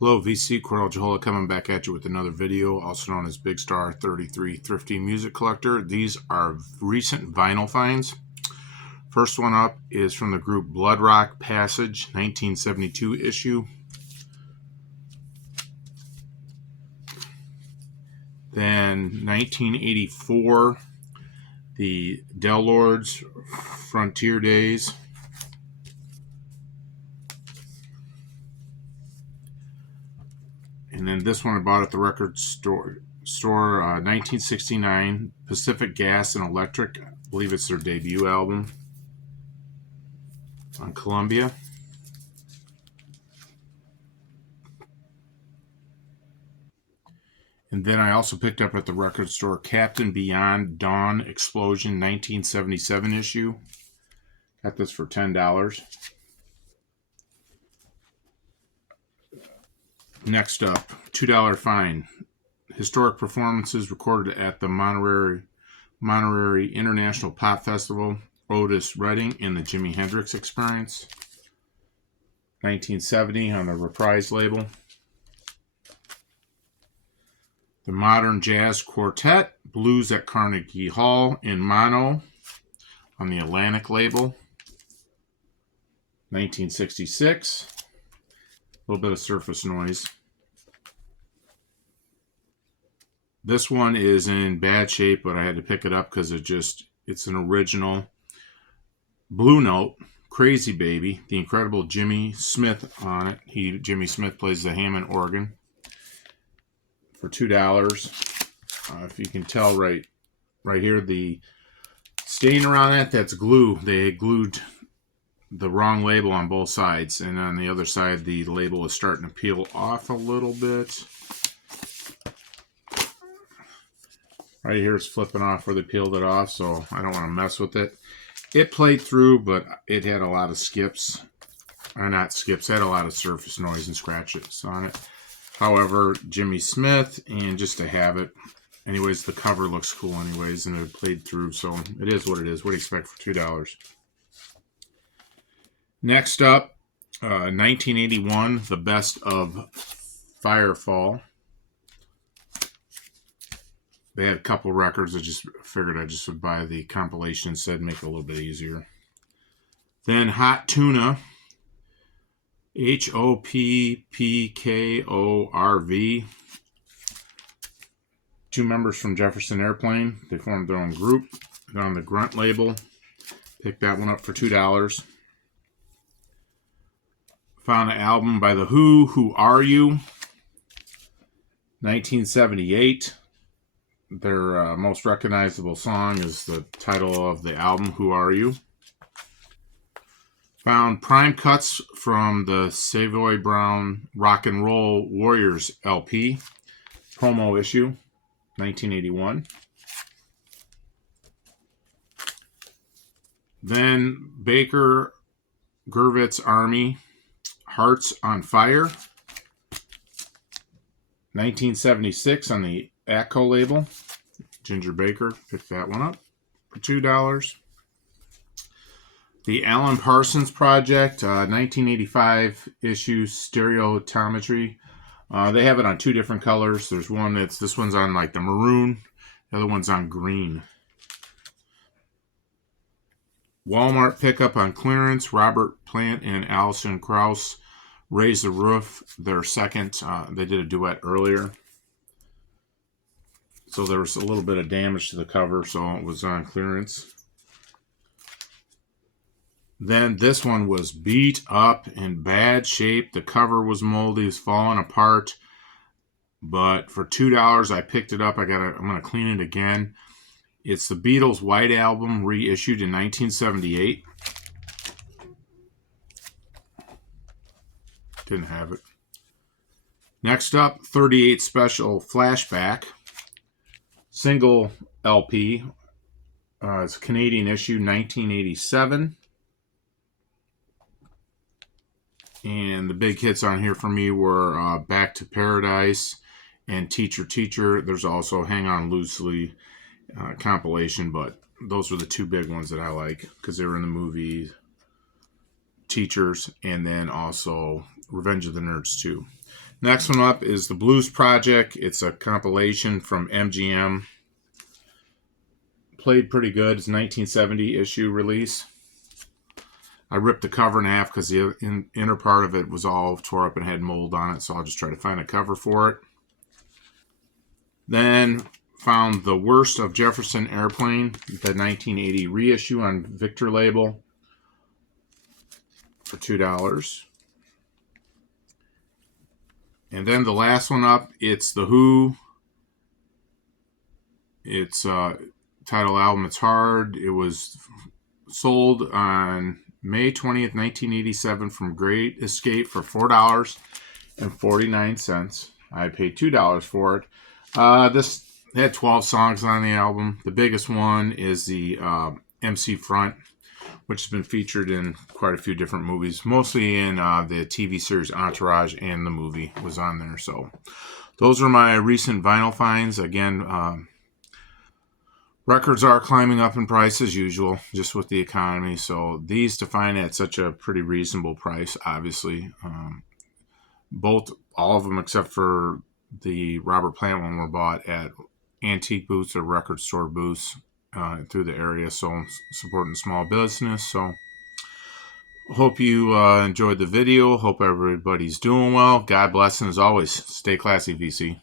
Hello, VC Cordell Jahola coming back at you with another video, also known as Big Star 33 Thrifty Music Collector. These are recent vinyl finds. First one up is from the group Blood Rock Passage, 1972 issue. Then 1984, the Del Lords Frontier Days. And then this one I bought at the record store 1969, Pacific Gas and Electric. I believe it's their debut album on Columbia. And then I also picked up at the record store Captain Beyond Dawn Explosion 1977 issue. Got this for $10. Next up, $2 fine. Historic performances recorded at the Monterey International Pop Festival. Otis Redding and the Jimi Hendrix Experience. 1970 on the Reprise label. The Modern Jazz Quartet, Blues at Carnegie Hall in mono on the Atlantic label. 1966. A little bit of Surface Noise. This one is in bad shape, but I had to pick it up because it's an original. Blue Note, Crazy Baby, the incredible Jimmy Smith on it. Jimmy Smith plays the Hammond organ for $2. If you can tell right here, the stain around that's glue. They glued the wrong label on both sides, and on the other side the label is starting to peel off a little bit. Right here it's flipping off where they peeled it off, so I don't want to mess with it. It played through, but it had a lot of skips. Not skips, it had a lot of surface noise and scratches on it. However, Jimmy Smith, and just to have it. Anyways, the cover looks cool anyways, and it played through, so it is what it is. What do you expect for $2? Next up, 1981, The Best of Firefall. They had a couple records. I just figured I just would buy the compilation instead, make it a little bit easier. Then Hot Tuna, HOPPKORV. Two members from Jefferson Airplane. They formed their own group. They're on the Grunt label. Picked that one up for $2. Found an album by The Who, Who Are You? 1978. Their most recognizable song is the title of the album, Who Are You? Found prime cuts from the Savoy Brown Rock and Roll Warriors LP, promo issue, 1981. Then Baker Gurvitz Army, Hearts on Fire, 1976 on the Atco label. Ginger Baker, picked that one up for $2. The Alan Parsons Project, 1985 issue, Stereotometry. They have it on two different colors. There's one this one's on like the maroon, the other one's on green. Walmart pickup on clearance, Robert Plant and Alison Krauss, Raise the Roof, their second. They did a duet earlier. So there was a little bit of damage to the cover, so it was on clearance. Then this one was beat up in bad shape. The cover was moldy, it was falling apart. But for $2, I picked it up. I'm gonna clean it again. It's the Beatles' White Album, reissued in 1978. Didn't have it. Next up, 38 Special Flashback. Single LP. It's a Canadian issue, 1987. And the big hits on here for me were Back to Paradise and Teacher Teacher. There's also Hang On Loosely compilation, but those were the two big ones that I like because they were in the movie Teachers, and then also Revenge of the Nerds 2. Next one up is the Blues Project. It's a compilation from MGM. Played pretty good. It's a 1970 issue release. I ripped the cover in half because the inner part of it was all tore up and had mold on it, so I'll just try to find a cover for it. Then found The Worst of Jefferson Airplane, the 1980 reissue on Victor label for $2. And then the last one up, it's The Who. It's title album, It's Hard. It was sold on May 20th, 1987 from Great Escape for $4.49. I paid $2 for it. This had 12 songs on the album. The biggest one is the MC Front, which has been featured in quite a few different movies, mostly in the TV series Entourage, and the movie was on there. So those are my recent vinyl finds. Again, records are climbing up in price as usual, just with the economy. So these to find at such a pretty reasonable price, obviously. All of them except for the Robert Plant one were bought at antique booths or record store booths through the area. So supporting small business. So hope you enjoyed the video. Hope everybody's doing well. God bless, and as always, stay classy, VC.